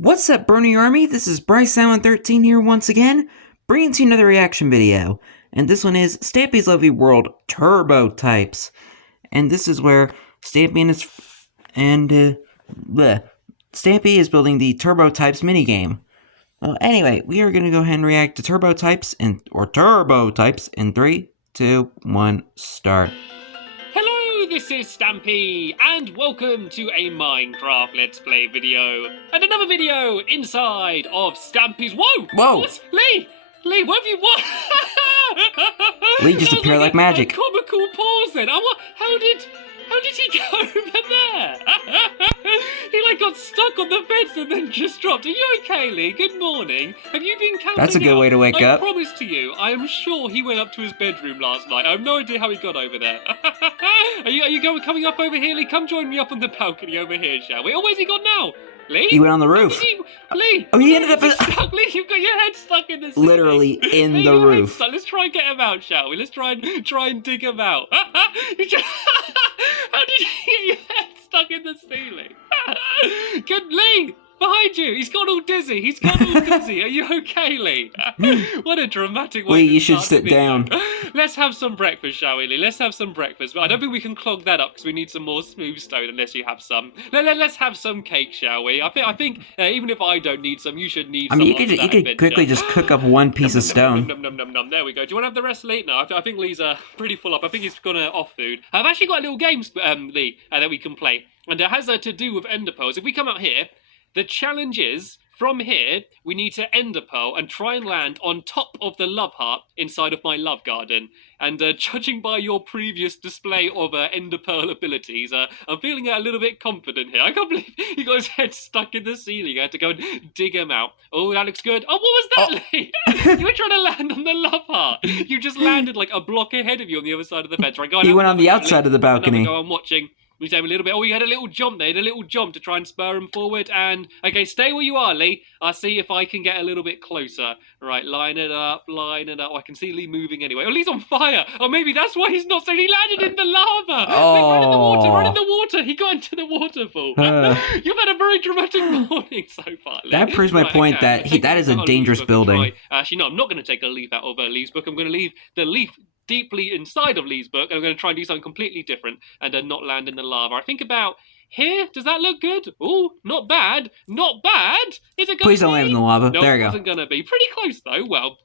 What's up, Bernie Army? This is BryceAllen13 here once again, bringing to you another reaction video. And this one is Stampy's Lovely World Turbo Types. And this is where Stampy Stampy is building the Turbo Types minigame. Well, anyway, we are going to go ahead and react to Turbo Types in 3, 2, 1, start. This is Stampy, and welcome to a Minecraft Let's Play video, and another video inside of Stampy's— Whoa! What? Lee, what have you— what? Lee just appeared like magic. A comical pause then. How did he go over there? He got stuck on the fence and then just dropped. Are you okay, Lee? Good morning. Have you been counting? That's a good way to wake up. I promise to you, I am sure he went up to his bedroom last night. I have no idea how he got over there. Are you coming up over here, Lee? Come join me up on the balcony over here, shall we? Oh, where's he gone now? Lee? He went on the roof. Lee! Oh, he ended up stuck. Lee, you've got your head stuck in the ceiling. Literally in the roof. Let's try and get him out, shall we? Let's try and dig him out. How did you get your head stuck in the ceiling? Good, Lee! Behind you! He's gone all dizzy! Are you okay, Lee? What a dramatic way Lee, to you should start sit down. Let's have some breakfast, shall we, Lee? Let's have some breakfast. But I don't think we can clog that up because we need some more smooth stone unless you have some. Let's have some cake, shall we? I think even if I don't need some, you should need some. I mean, you could quickly just cook up one piece of stone. There we go. Do you want to have the rest, Lee? No, I think Lee's pretty full up. I think he's gone off food. I've actually got a little game, Lee, that we can play. And it has to do with ender pearls. If we come out here, the challenge is, from here, we need to ender pearl and try and land on top of the love heart inside of my love garden. And judging by your previous display of ender pearl abilities, I'm feeling a little bit confident here. I can't believe he got his head stuck in the ceiling. I had to go and dig him out. Oh, that looks good. Oh, what was that, Lee? You were trying to land on the love heart. You just landed like a block ahead of you on the other side of the fence. Right, go on. He went on the outside of the balcony. Go on watching. We have a little bit. Oh, he had a little jump there. He had a little jump to try and spur him forward. And okay, stay where you are, Lee. I'll see if I can get a little bit closer. Right, line it up. Oh, I can see Lee moving anyway. Oh, Lee's on fire. Oh, maybe that's why he's not saying he landed in the lava. Oh. Lee, run in the water. Run in the water. He got into the waterfall. You've had a very dramatic morning so far, Lee. That proves my point that that is a dangerous building. Actually, no, I'm not going to take a leaf out of Lee's book. I'm going to leave the leaf deeply inside of Lee's book, and I'm going to try and do something completely different and not land in the lava. I think about here. Does that look good? Oh, not bad. Not bad. Is it going Please don't land in the lava. No, there you go. It wasn't going to be. Pretty close, though. Well,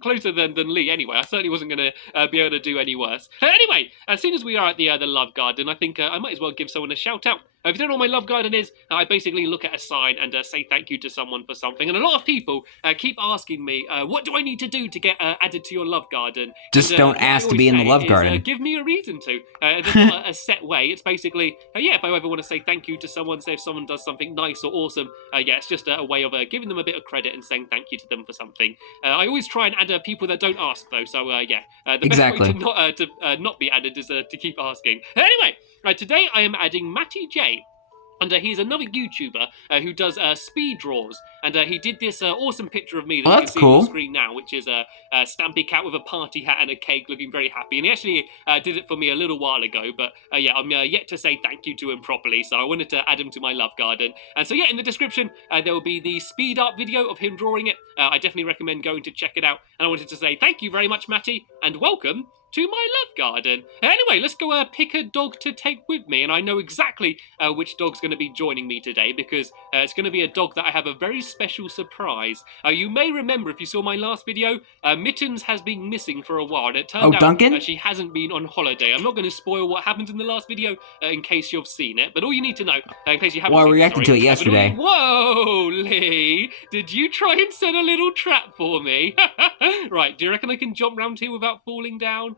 closer than Lee, anyway. I certainly wasn't going to be able to do any worse. Anyway, as soon as we are at the love garden, I think I might as well give someone a shout out. If you don't know what my love garden is, I basically look at a sign and say thank you to someone for something. And a lot of people keep asking me, what do I need to do to get added to your love garden? Just don't ask to be in the love garden. Give me a reason to. There's not a set way. It's basically, if I ever want to say thank you to someone, say if someone does something nice or awesome, it's just a way of giving them a bit of credit and saying thank you to them for something. I always try and add people that don't ask, though. So, the best way to not be added is to keep asking. Anyway, today I am adding Matty J. And he's another YouTuber who does speed draws. And he did this awesome picture of me that you can see on the screen now, which is a Stampy cat with a party hat and a cake looking very happy. And he actually did it for me a little while ago. But I'm yet to say thank you to him properly. So I wanted to add him to my love garden. And so in the description, there will be the speed art video of him drawing it. I definitely recommend going to check it out. And I wanted to say thank you very much, Matty, and welcome to my love garden. Anyway, let's go pick a dog to take with me, and I know exactly which dog's going to be joining me today because it's going to be a dog that I have a very special surprise. You may remember, if you saw my last video, Mittens has been missing for a while, and it turned out Duncan? She hasn't been on holiday. I'm not going to spoil what happens in the last video in case you've seen it, but all you need to know, in case you haven't seen it, I reacted to it yesterday. Whoa, Lee! Did you try and set a little trap for me? Right, do you reckon I can jump round here without falling down?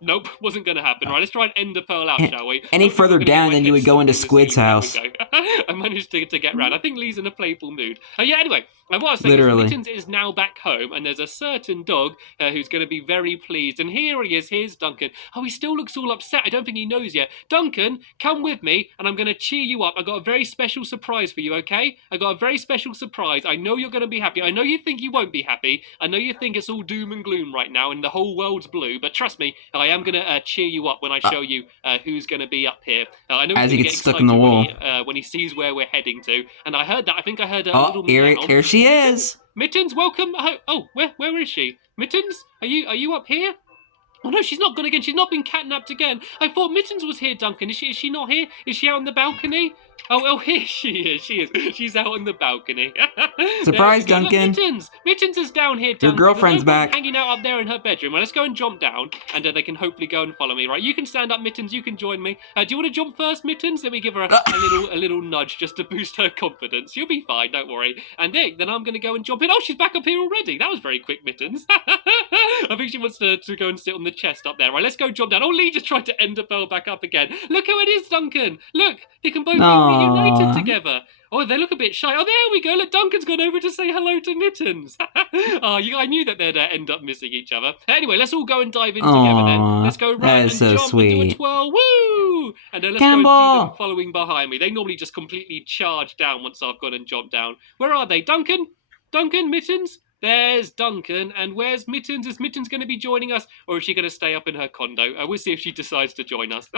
Nope, wasn't going to happen. Right, let's try and end the pearl out, shall we? Any further down, then you would go into Squid's house. I managed to get round. I think Lee's in a playful mood. Anyway, what I was saying Literally. is Mittens is now back home, and there's a certain dog who's going to be very pleased. And here he is. Here's Duncan. Oh, he still looks all upset. I don't think he knows yet. Duncan, come with me, and I'm going to cheer you up. I got a very special surprise for you, okay? I got a very special surprise. I know you're going to be happy. I know you think you won't be happy. I know you think it's all doom and gloom right now, and the whole world's blue. clue, but trust me, I am going to cheer you up when I show you who's going to be up here. I know As he's he going to gets get stuck excited in the wall. when he sees where we're heading to. And I heard that. I think I heard a Oh, little meow. here she is. Mittens, welcome. Oh, where is she? Mittens, are you up here? Oh no, she's not gone again. She's not been catnapped again. I thought Mittens was here, Duncan. Is she not here? Is she out on the balcony? Oh, here she is. She's out on the balcony. Surprise, Duncan. Look, Mittens is down here, Duncan. Your girlfriend's back. Hanging out up there in her bedroom. Well, let's go and jump down, and they can hopefully go and follow me. Right, you can stand up, Mittens. You can join me. Do you want to jump first, Mittens? Let me give her a little nudge just to boost her confidence. You'll be fine, don't worry. And then I'm going to go and jump in. Oh, she's back up here already. That was very quick, Mittens. I think she wants to go and sit on the chest up there. Right, let's go jump down. Oh, Lee just tried to end the bell back up again. Look who it is, Duncan. Look, they can both be reunited together. Oh, they look a bit shy. Oh, there we go. Look, Duncan's gone over to say hello to Mittens. I knew that they'd end up missing each other. Anyway, let's all go and dive in together then. Let's go run and jump and do a twirl. Woo! And then let's go and see them following behind me. They normally just completely charge down once I've gone and jumped down. Where are they? Duncan? Mittens? There's Duncan, and where's Mittens? Is Mittens going to be joining us, or is she going to stay up in her condo? We'll see if she decides to join us.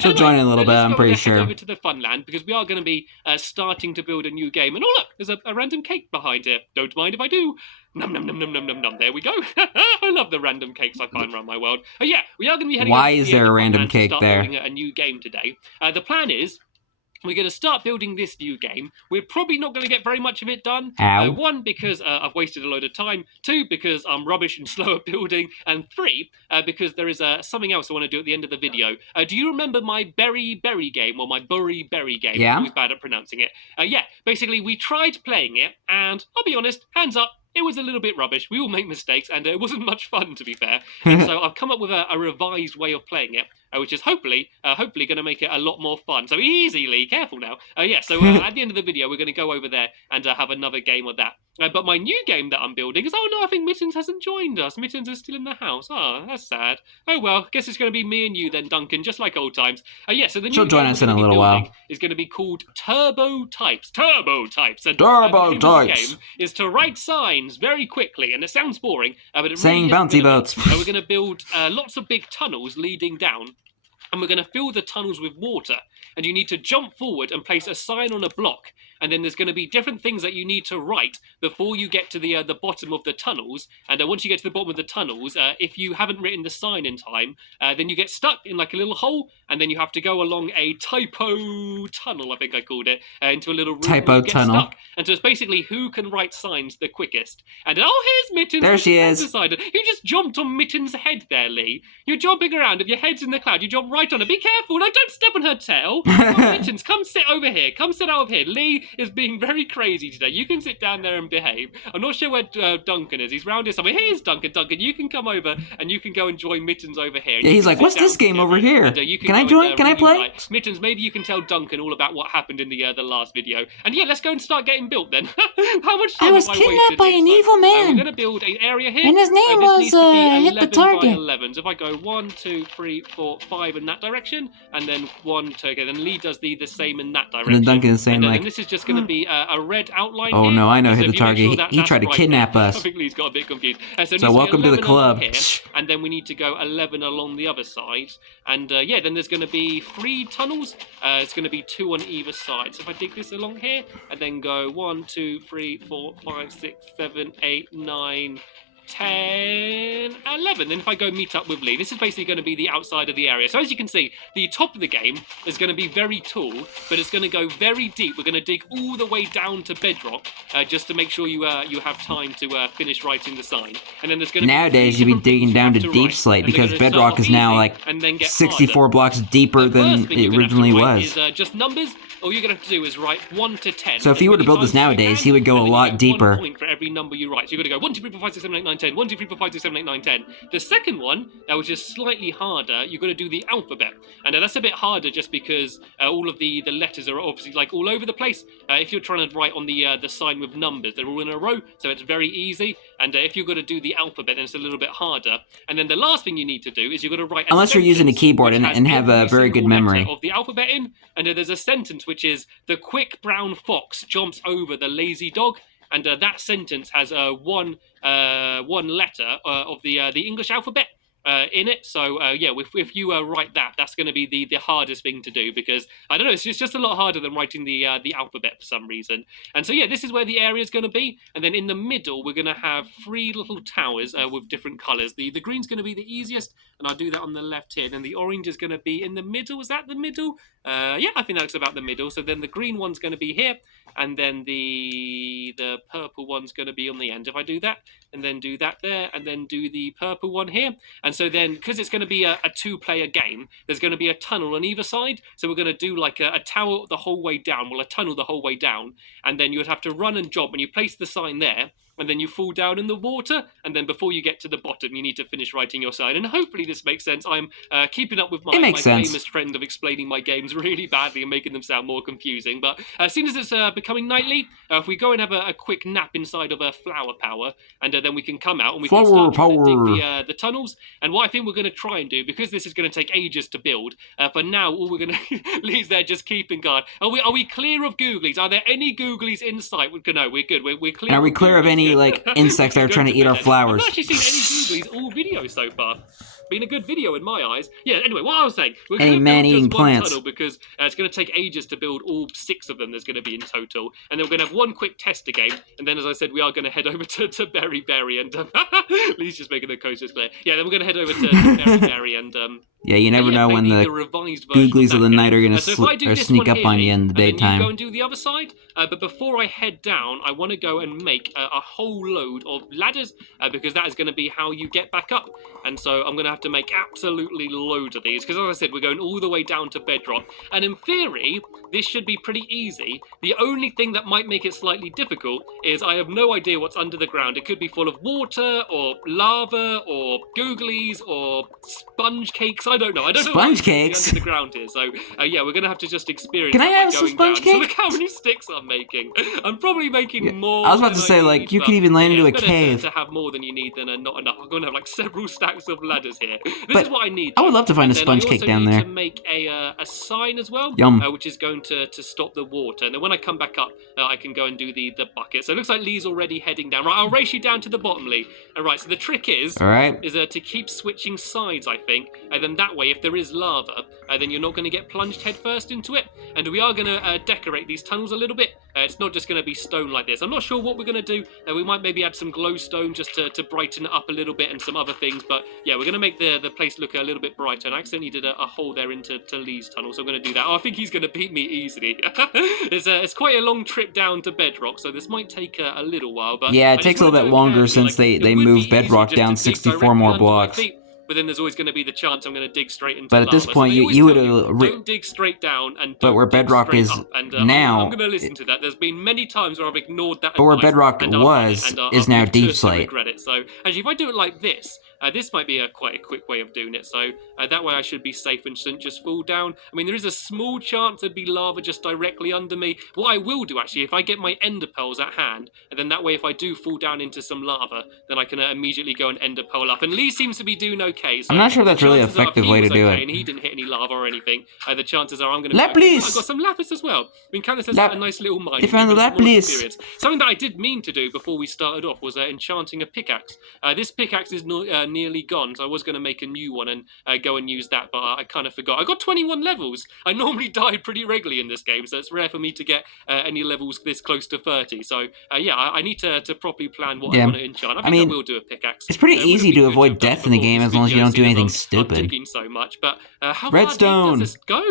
She'll join in a little bit, I'm pretty sure. Let's go over to the Funland, because we are going to be starting to build a new game. And oh look, there's a random cake behind here. Don't mind if I do. Num num num num num num num. There we go. I love the random cakes I find around my world. Yeah, we are going to be heading. Why is there a random cake there? A new game today. The plan is, we're going to start building this new game. We're probably not going to get very much of it done. One, because I've wasted a load of time. Two, because I'm rubbish and slow at building. And three, because there is something else I want to do at the end of the video. Do you remember my berry game, or my berry game? Yeah. I'm always bad at pronouncing it. Basically, we tried playing it, and I'll be honest, hands up, it was a little bit rubbish. We all make mistakes, and it wasn't much fun, to be fair. And so I've come up with a revised way of playing it, which is hopefully going to make it a lot more fun. So easy, Lee, careful now. So at the end of the video, we're going to go over there and have another game of that. But my new game that I'm building is, oh no, I think Mittens hasn't joined us. Mittens is still in the house. Oh, that's sad. Oh well, guess it's going to be me and you then, Duncan, just like old times. So the new She'll join us in a little while. Is going to be called Turbo Types. Turbo Types. And Turbo the Types. game is to write signs very quickly, and it sounds boring, but it saying really bouncy boats. We're going to build lots of big tunnels leading down. And we're going to fill the tunnels with water. And you need to jump forward and place a sign on a block. And then there's going to be different things that you need to write before you get to the bottom of the tunnels. And once you get to the bottom of the tunnels, if you haven't written the sign in time, then you get stuck in like a little hole. And then you have to go along a typo tunnel, I think I called it, into a little room. Typo tunnel. Stuck. And so it's basically who can write signs the quickest. And here's Mittens. There she is. You just jumped on Mittens' head there, Lee. You're jumping around. If your head's in the cloud, you jump right on it. Be careful. No, don't step on her tail. Mittens, come sit over here. Come sit over here. Lee is being very crazy today. You can sit down there and behave. I'm not sure where Duncan is. He's round here somewhere. Here's Duncan. Duncan, you can come over and you can go and join Mittens over here. Yeah, he's like, what's this game over here? And, can I join? Can I play? Mittens, maybe you can tell Duncan all about what happened in the last video. And yeah, let's go and start getting built then. How much time I was kidnapped by an evil man. We're going to build an area here. And his name was hit the target. 11. So if I go 1, 2, 3, 4, 5 in that direction, and then 1, 2, okay, then Lee does the same in that direction. And then Duncan is saying and this is just going to be a red outline. Oh here. no, I know So hit the target. He tried to kidnap us. I think Lee's got a bit confused. So welcome to the club. Here, and then we need to go 11 along the other side. And then there's going to be 3 tunnels. It's going to be 2 on either side. So if I dig this along here, and then go 1, 2, 3, 4, 5, 6, 7, 8, 9, 10, 11. Then if I go meet up with Lee, this is basically going to be the outside of the area. So as you can see, the top of the game is going to be very tall, but it's going to go very deep. We're going to dig all the way down to bedrock, just to make sure you have time to finish writing the sign. And then there's going to nowadays you'd be digging down to deep slate because bedrock is now like 64 blocks deeper than it originally was. Is just numbers. All you're going to have to do is write 1 to 10. So if he were to build this nowadays, he would go a lot deeper. 1 point for every number you write. So you're going to go 1, 2, 3, 4, 5, 6, 7, 8, 9, 10. 1, 2, 3, 4, 5, 6, 7, 8, 9, 10. The second one, which is slightly harder, you're going to do the alphabet. And that's a bit harder just because all of the letters are obviously like all over the place. If you're trying to write on the sign with numbers, they're all in a row, so it's very easy. And if you're going to do the alphabet, then it's a little bit harder. And then the last thing you need to do is you're going to write a unless you're using a keyboard and have a very good memory of the alphabet in. And there's a sentence which is the quick brown fox jumps over the lazy dog. And that sentence has one letter of the English alphabet. in it. So yeah, if you write that, that's going to be the hardest thing to do, because I don't know, it's just a lot harder than writing the alphabet for some reason. And so yeah, this is where the area is going to be, and then in the middle we're going to have 3 little towers with different colours. The green's going to be the easiest, and I'll do that on the left here. Then the orange is going to be in the middle. Is that the middle? Yeah, I think that looks about the middle. So then the green one's going to be here, and then the purple one's going to be on the end. If I do that, and then do that there, and then do the purple one here. And so then, because it's going to be a 2-player game, there's going to be a tunnel on either side. So we're going to do like a tower the whole way down, well, a tunnel the whole way down. And then you would have to run and jump, and you place the sign there, and then you fall down in the water, and then before you get to the bottom, you need to finish writing your sign. And hopefully this makes sense. I'm keeping up with my famous trend of explaining my games really badly and making them sound more confusing. But as soon as it's becoming nightly, if we go and have a quick nap inside of a flower power, and then we can come out and we can start trying to dig the tunnels. And what I think we're going to try and do, because this is going to take ages to build, for now, all we're going to Lee's there just keeping guard. Are we clear of googlies? Are there any googlies in sight? No, we're good. We're clear. Are we clear of any like insects that are trying to eat our flowers? I've not actually seen any googlies all video so far. Been a good video in my eyes. Yeah, anyway, what I was saying, we're going to build just one tunnel, because it's going to take ages to build all 6 of them there's going to be in total. And then we're going to have one quick tester game, and then, as I said, we are going to head over to Berry, and Lee's just making the coasters clear. Yeah, then we're going to head over to Berry, and yeah, you never know when the googlies of the night are going to sneak up on you in the daytime. You go and do the other side, but before I head down, I want to go and make a whole load of ladders, because that is going to be how you get back up. And so I'm going to have to make absolutely loads of these, because as I said, we're going all the way down to bedrock. And in theory, this should be pretty easy. The only thing that might make it slightly difficult is I have no idea what's under the ground. It could be full of water, or lava, or googlies, or sponge cakes. I don't know. I don't know sponge cakes under the ground here. So yeah, we're going to have to just experience. Can I have some sponge cakes? So look how many sticks I'm making. I'm probably making more. I was about to say, like, you could even land into a cave. To have more than you need than not enough. I'm going to have like several stacks of ladders here. This is what I need. I would love to find a sponge cake down there. I also need to make a sign as well, which is going to stop the water. And then when I come back up, I can go and do the bucket. So it looks like Lee's already heading down. Right, I'll race you down to the bottom, Lee. All right, so the trick is to keep switching sides, I think. And then that way, if there is lava, then you're not going to get plunged headfirst into it. And we are going to decorate these tunnels a little bit. It's not just going to be stone like this. I'm not sure what we're going to do. We might maybe add some glowstone just to brighten it up a little bit, and some other things. But yeah, we're going to make the place look a little bit brighter. And I accidentally did a hole there into Lee's tunnel, so I'm going to do that. Oh, I think he's going to beat me easily. It's quite a long trip down to bedrock, so this might take a little while. But yeah, it takes a little bit longer since they moved bedrock down 64 more blocks. But then there's always going to be the chance I'm going to dig straight into lava. But at this point, you would have... Don't dig straight down, and but where bedrock is now... I'm going to listen to that. There's been many times where I've ignored that. But where bedrock was is now deep slate. Regret it. So actually, if I do it like this, this might be quite a quick way of doing it. So that way I should be safe and shouldn't just fall down. I mean, there is a small chance there'd be lava just directly under me. What I will do, actually, if I get my ender pearls at hand, and then that way if I do fall down into some lava, then I can immediately go and ender pearl up. And Lee seems to be doing okay. So I'm not sure that's really an effective way to do it. And he didn't hit any lava or anything. The chances are I'm going to... Lapis! I've got some lapis as well. I mean, Candace has a nice little mine. You found the lapis! Something that I did mean to do before we started off was enchanting a pickaxe. This pickaxe is nearly gone, so I was going to make a new one and go and use that, but I kind of forgot. I got 21 levels. I normally die pretty regularly in this game, so it's rare for me to get any levels this close to 30. So yeah, I need to properly plan what I want to enchant. I mean, I will do a pickaxe. It's pretty easy to avoid death in the game as long as you don't do anything stupid. I'm digging so much, but how redstone. far deep does this go?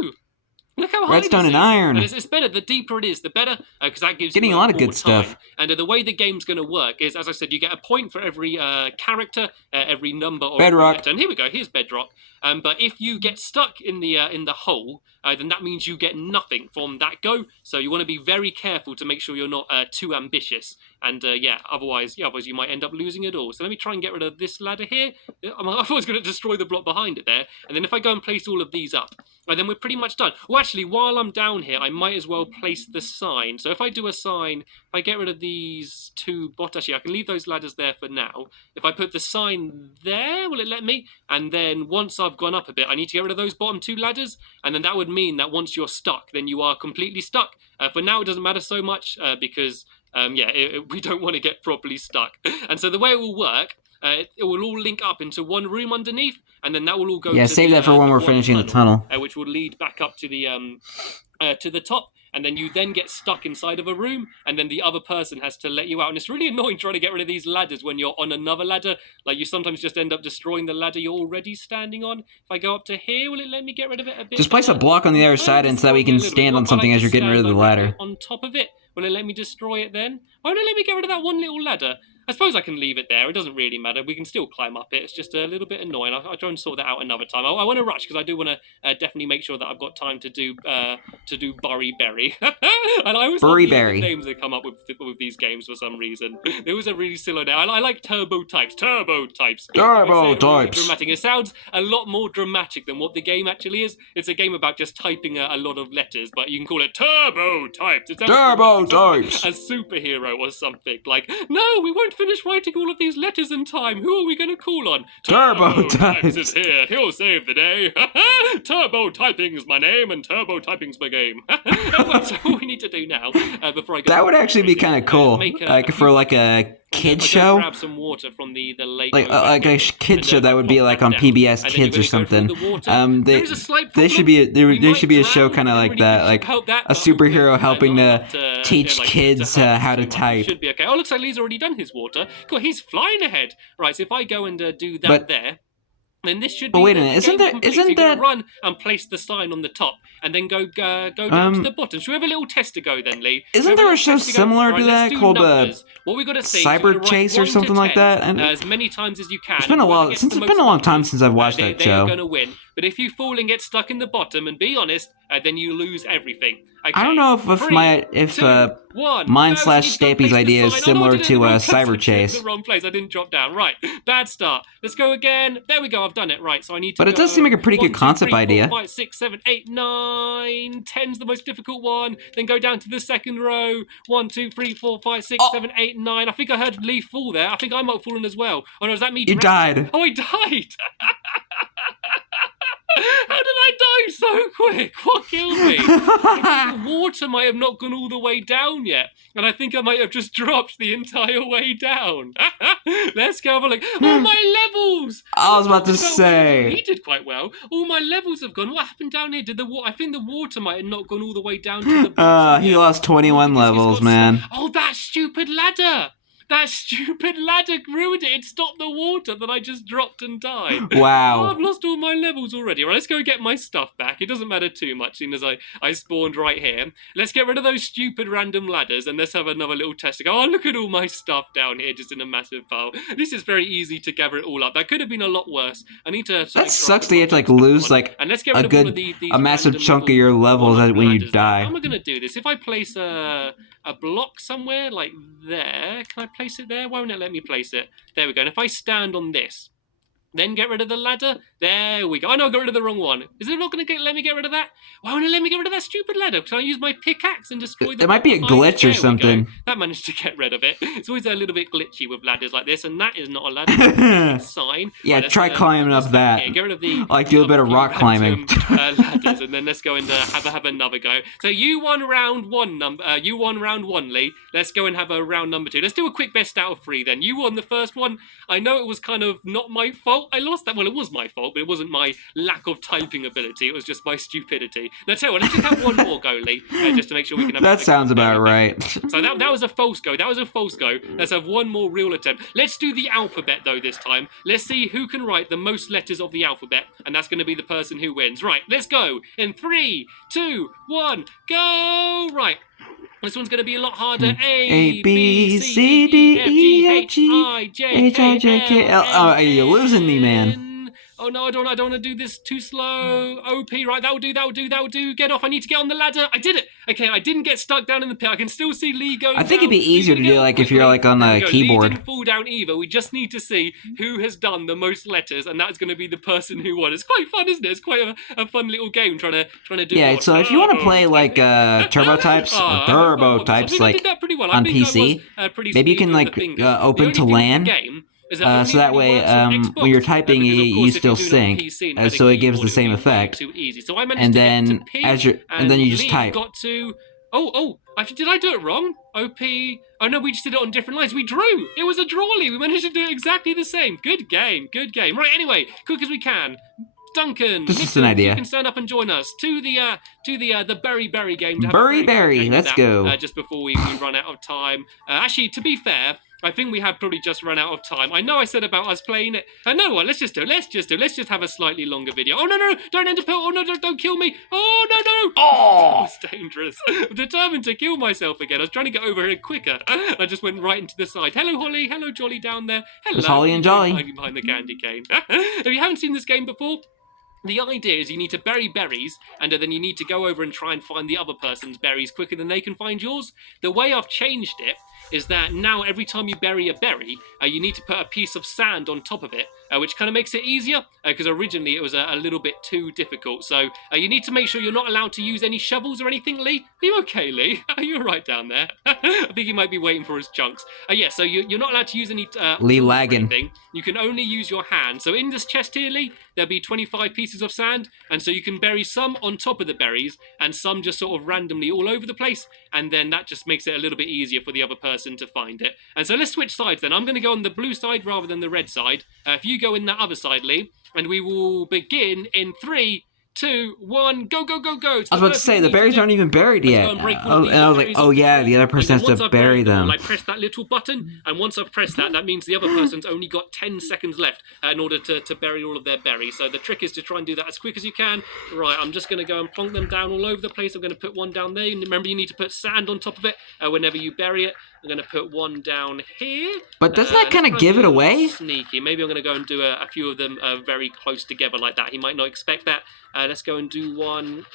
Look how high redstone and iron. And it's better. The deeper it is, the better, because that gives getting you a lot of more good stuff. And the way the game's going to work is, as I said, you get a point for every character, every number or bedrock. And here we go. Here's bedrock. But if you get stuck in the hole, then that means you get nothing from that go. So you want to be very careful to make sure you're not too ambitious. And otherwise you might end up losing it all. So let me try and get rid of this ladder here. I thought I was going to destroy the block behind it there. And then if I go and place all of these up, then we're pretty much done. Well, actually, while I'm down here, I might as well place the sign. So if I do a sign, if I get rid of these two actually, I can leave those ladders there for now. If I put the sign there, will it let me? And then once I've gone up a bit, I need to get rid of those bottom two ladders. And then that would mean that once you're stuck, then you are completely stuck. For now, it doesn't matter so much because... we don't want to get properly stuck. And so the way it will work it will all link up into one room underneath, and then that will all go. Yeah, to save the, that for when we're one finishing the tunnel. which will lead back up to the top. And then you then get stuck inside of a room, and then the other person has to let you out. And it's really annoying trying to get rid of these ladders when you're on another ladder. Like, you sometimes just end up destroying the ladder you're already standing on. If I go up to here, will it let me get rid of it a bit? Just place a block on the other side, and so that we can stand on something as you're getting rid of the ladder. On top of it, will it let me destroy it then? Why don't it let me get rid of that one little ladder? I suppose I can leave it there. It doesn't really matter. We can still climb up it. It's just a little bit annoying. I'll try and sort that out another time. I want to rush because I do want to definitely make sure that I've got time to do Burry Berry. And I always love the names that come up with these games for some reason. It was a really silly name. I like Turbo Types. Turbo Types. Turbo Types. Dramatic. It sounds a lot more dramatic than what the game actually is. It's a game about just typing a lot of letters, but you can call it Turbo Types. Turbo Types. A superhero or something. Like, no, we won't finish writing all of these letters in time. Who are we going to call on? Turbo Types is here. He'll save the day. Turbo Typing's my name, and Turbo Typing's my game. So what we need to do now, before I go... That would actually be kind of cool. Like, for like a kid show? Grab some water from the lake. Like a kid show that would be like on PBS Kids or something. There should be a show kind of like that, like a superhero helping to teach kids how to type. Should be okay. Oh, looks like Lee's already done his water. Cool, he's flying ahead. Right, so if I go and do that there, then this should be. But wait a minute, isn't that run and place the sign on the top, and then go down to the bottom? Should we have a little test to go then, Lee? Isn't there a show similar to that called what we got to see, Cyber Chase or something like that? And as many times as you can. It's been a while. It's been a long time since I've watched that show. They're going to win. But if you fall and get stuck in the bottom, and be honest, then you lose everything. Okay. I don't know if mine/Stampy's idea is similar to Cyber Chase. The wrong place. I didn't drop down. Right, bad start. Let's go again. There we go. I've done it. Right, so I need to. But it does seem like a pretty good concept idea. 5, 6, 7, 8, 9. 10's the most difficult one. Then go down to the second row. 1, 2, 3, 4, 5, 6, 7, 8, 9. I think I heard Lee fall there. I think I might have fallen as well. Oh no, is that me? You died. Oh, I died. How did I die so quick? What killed me? I think the water might have not gone all the way down yet, and I think I might have just dropped the entire way down. Let's go have a look. All my levels! I was about to say. He did quite well. All my levels have gone. What happened down here? I think the water might have not gone all the way down to the bottom. He lost 21 levels, man. Oh, that stupid ladder! That stupid ladder ruined it. It stopped the water that I just dropped and died. Wow. Oh, I've lost all my levels already. Right, let's go get my stuff back. It doesn't matter too much, seeing as I spawned right here. Let's get rid of those stupid random ladders, and let's have another little test to go, oh, look at all my stuff down here just in a massive pile. This is very easy to gather it all up. That could have been a lot worse. I need to... That sucks that you have to lose like a massive chunk of your levels when you die. How am I going to do this? If I place a block somewhere like there, can I place it there? Why won't it let me place it? There we go. And if I stand on this, then get rid of the ladder. There we go. I know I got rid of the wrong one. Is it not going to let me get rid of that? Why won't it let me get rid of that stupid ladder? Can I use my pickaxe and destroy the... There might be a glitch or something. That managed to get rid of it. It's always a little bit glitchy with ladders like this, and that is not a ladder. Sign. Yeah, right, try climbing up that. Get rid of the... do a bit of rock climbing. Ladders, and then let's go and have another go. So you won round one, Lee. Let's go and have a round number 2. Let's do a quick best out of 3 then. You won the first one. I know it was kind of not my fault. I lost that. Well, it was my fault, but it wasn't my lack of typing ability. It was just my stupidity. Now, tell you what, let's just have one more go, Lee, just to make sure we can have... That sounds about right. So that was a false go. That was a false go. Let's have one more real attempt. Let's do the alphabet, though, this time. Let's see who can write the most letters of the alphabet, and that's going to be the person who wins. Right, let's go. In 3, 2, 1, go! Right. This one's going to be a lot harder. A, B, C, D, E, F, G, H, I, J, K, L. Oh, you're losing me, man. Oh no, I don't want to do this too slow. OP, right, that'll do. Get off, I need to get on the ladder. I did it. Okay, I didn't get stuck down in the pit. I can still see Lee going I think it'd be easier to do like if you're like on the keyboard. Lee didn't fall down either. We just need to see who has done the most letters, and that's going to be the person who won. It's quite fun, isn't it? It's quite a fun little game trying to do. Yeah, so if you want to play like turbo types like on PC, maybe you can like open to LAN. So that way, when you're typing, you still sync, so it gives the same effect. And then you just type. Did I do it wrong? OP. Oh no, we just did it on different lines. We drew. It was a draw, Lee. We managed to do it exactly the same. Good game. Good game. Right. Anyway, quick as we can. Duncan, This is an idea. You can stand up and join us to the Berry game. To have Berry, let's go. Just before we run out of time. Actually, to be fair, I think we have probably just run out of time. I know I said about us playing it. No, what? Let's just have a slightly longer video. Oh no, don't end up. Oh no, don't kill me. Oh no. Oh, That was dangerous. I'm determined to kill myself again. I was trying to get over here quicker. I just went right into the side. Hello, Holly. Hello, Jolly down there. Hello. There's Holly and Jolly. Hiding behind the candy cane. If you haven't seen this game before, the idea is you need to bury berries, and then you need to go over and try and find the other person's berries quicker than they can find yours. The way I've changed it is that now every time you bury a berry, you need to put a piece of sand on top of it, which kind of makes it easier, because originally it was a little bit too difficult. So you need to make sure you're not allowed to use any shovels or anything, Lee. Are you okay, Lee? Are you right down there? I think he might be waiting for his chunks. Yeah, so you're not allowed to use any Lee lagging. You can only use your hand. So in this chest here, Lee, there'll be 25 pieces of sand, and so you can bury some on top of the berries and some just sort of randomly all over the place, and then that just makes it a little bit easier for the other person to find it. And so let's switch sides then. I'm going to go on the blue side rather than the red side. If you go in that other side, Lee, and we will begin in 3, 2, 1, go. I was about to say, the berries aren't even buried yet. And I was like, oh yeah, the other person has to bury them. I press that little button, and once I've pressed that, that means the other person's only got 10 seconds left in order to bury all of their berries. So the trick is to try and do that as quick as you can. Right, I'm just going to go and plonk them down all over the place. I'm going to put one down there. And remember, you need to put sand on top of it whenever you bury it. I'm going to put one down here. But doesn't that kind of give it away? Sneaky. Maybe I'm going to go and do a few of them very close together like that. He might not expect that. Let's go and do one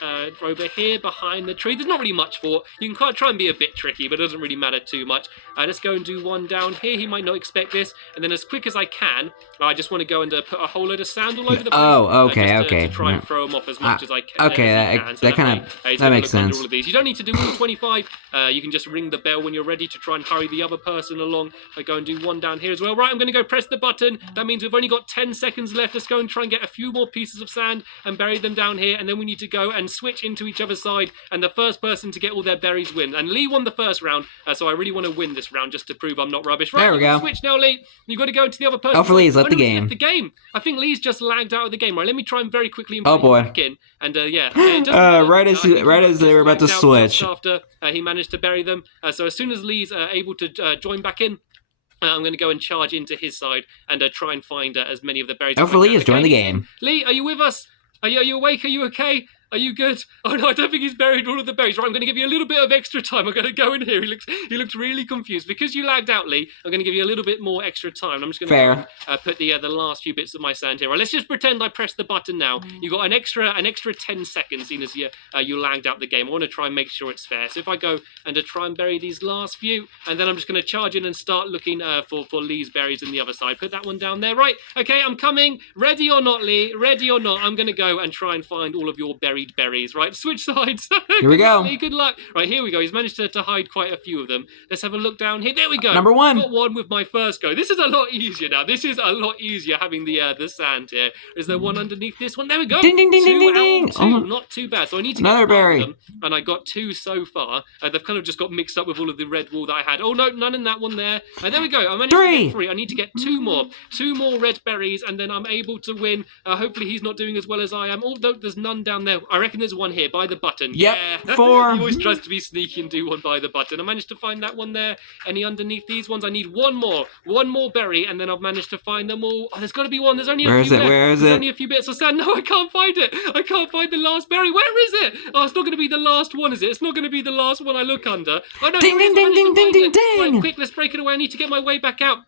over here behind the tree. There's not really much for it. You can try and be a bit tricky, but it doesn't really matter too much. Let's go and do one down here. He might not expect this. And then as quick as I can, I just want to go and put a whole load of sand all over the place. Oh, okay, okay. To try and throw them off as much as I can. Okay, that makes sense. All of these. You don't need to do all 25. You can just ring the bell when you're ready to try and hurry the other person along. I go and do one down here as well. Right, I'm going to go press the button. That means we've only got 10 seconds left. Let's go and try and get a few more pieces of sand and bury them down here. And then we need to go and switch into each other's side. And the first person to get all their berries wins. And Lee won the first round, so I really want to win this round just to prove I'm not rubbish. Right, there we go. Switch now, Lee. You've got to go into the other person. Oh, for Lee's left the game. Left the game. I think Lee's just lagged out of the game. Right, let me try and very quickly oh boy. Back in. And yeah. Right as they were about to switch. After he managed to bury them. So as soon as Lee's able to join back in, I'm going to go and charge into his side and try and find as many of the berries. Oh, for Lee has joined the game. Lee, are you with us? Are you awake? Are you okay? Are you good? Oh no, I don't think he's buried all of the berries. Right, I'm going to give you a little bit of extra time. I'm going to go in here. He looks really confused. Because you lagged out, Lee, I'm going to give you a little bit more extra time. I'm just going to put the last few bits of my sand here. Right, let's just pretend I pressed the button now. You got an extra 10 seconds, seeing as you lagged out the game. I want to try and make sure it's fair. So if I go and try and bury these last few, and then I'm just going to charge in and start looking for Lee's berries on the other side. Put that one down there. Right, okay, I'm coming. Ready or not, Lee? Ready or not? I'm going to go and try and find all of your buried berries. Right. Switch sides. Here we go. Good luck. Right, here we go. He's managed to hide quite a few of them. Let's have a look down here. There we go. Number one. Got one with my first go. This is a lot easier now. This is a lot easier having the sand here. Is there one underneath this one? There we go. Ding, ding, ding, ding, ding, ding. Oh, not too bad. So I need to another get berry. Them, and I got 2 so far. They've kind of just got mixed up with all of the red wool that I had. Oh, no, none in that one there. There we go. I managed to get 3. I need to get 2 more. 2 more red berries, and then I'm able to win. Hopefully he's not doing as well as I am. Although there's none down there. I reckon there's one here by the button. Yep, yeah. 4. He always tries to be sneaky and do one by the button. I managed to find that one there. Any underneath these ones? I need one more berry, and then I've managed to find them all. Oh, there's got to be one. There's only a few left. Where is there's it? Only a few bits of sand. No, I can't find it. I can't find the last berry. Where is it? Oh, it's not going to be the last one, is it? It's not going to be the last one I look under. Oh, no, ding, ding, ding, ding, ding, ding, ding. Right, quick, let's break it away. I need to get my way back out.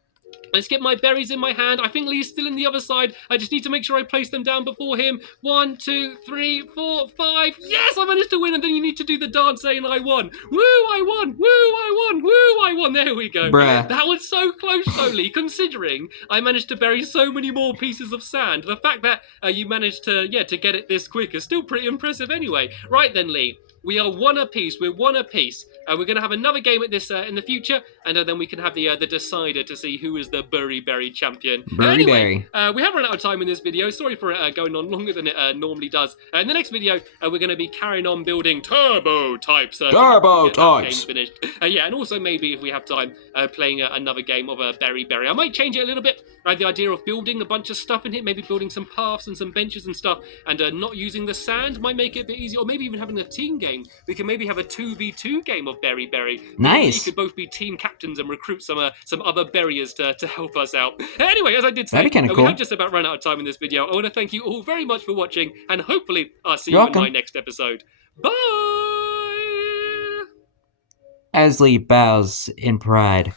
Let's get my berries in my hand. I think Lee's still in the other side. I just need to make sure I place them down before him. 1, 2, 3, 4, 5. Yes, I managed to win. And then you need to do the dance saying I won. Woo, I won. Woo, I won. Woo, I won. There we go. Bruh. That was so close, though, Lee, considering I managed to bury so many more pieces of sand. The fact that you managed to get it this quick is still pretty impressive anyway. Right then, Lee. We are 1 apiece. We're 1 apiece. We're going to have another game at this in the future, and then we can have the decider to see who is the Berry champion. Berry. We have run out of time in this video. Sorry for it going on longer than it normally does. In the next video, we're going to be carrying on building turbo types. Turbo types. Game finished. And also maybe if we have time, playing another game of Berry. I might change it a little bit. The idea of building a bunch of stuff in here, maybe building some paths and some benches and stuff, and not using the sand might make it a bit easier. Or maybe even having a team game. We can maybe have a 2v2 game of Berry. Nice. We could both be team captains and recruit some other berriers to help us out. Anyway, as I did say, that'd be kind of cool. We have just about run out of time in this video. I want to thank you all very much for watching, and hopefully I'll see You're you welcome. in my next episode. Bye! Asley bows in pride.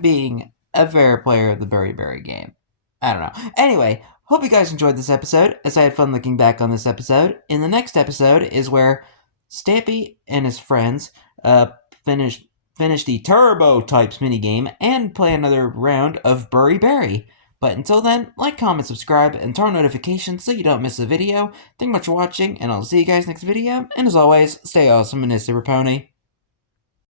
Being a fair player of the Berry game. I don't know. Anyway, hope you guys enjoyed this episode, as I had fun looking back on this episode. In the next episode is where Stampy and his friends finish the Turbo Types minigame and play another round of Berry. But until then, like, comment, subscribe, and turn on notifications so you don't miss a video. Thank you much for watching, and I'll see you guys next video. And as always, stay awesome and a super pony.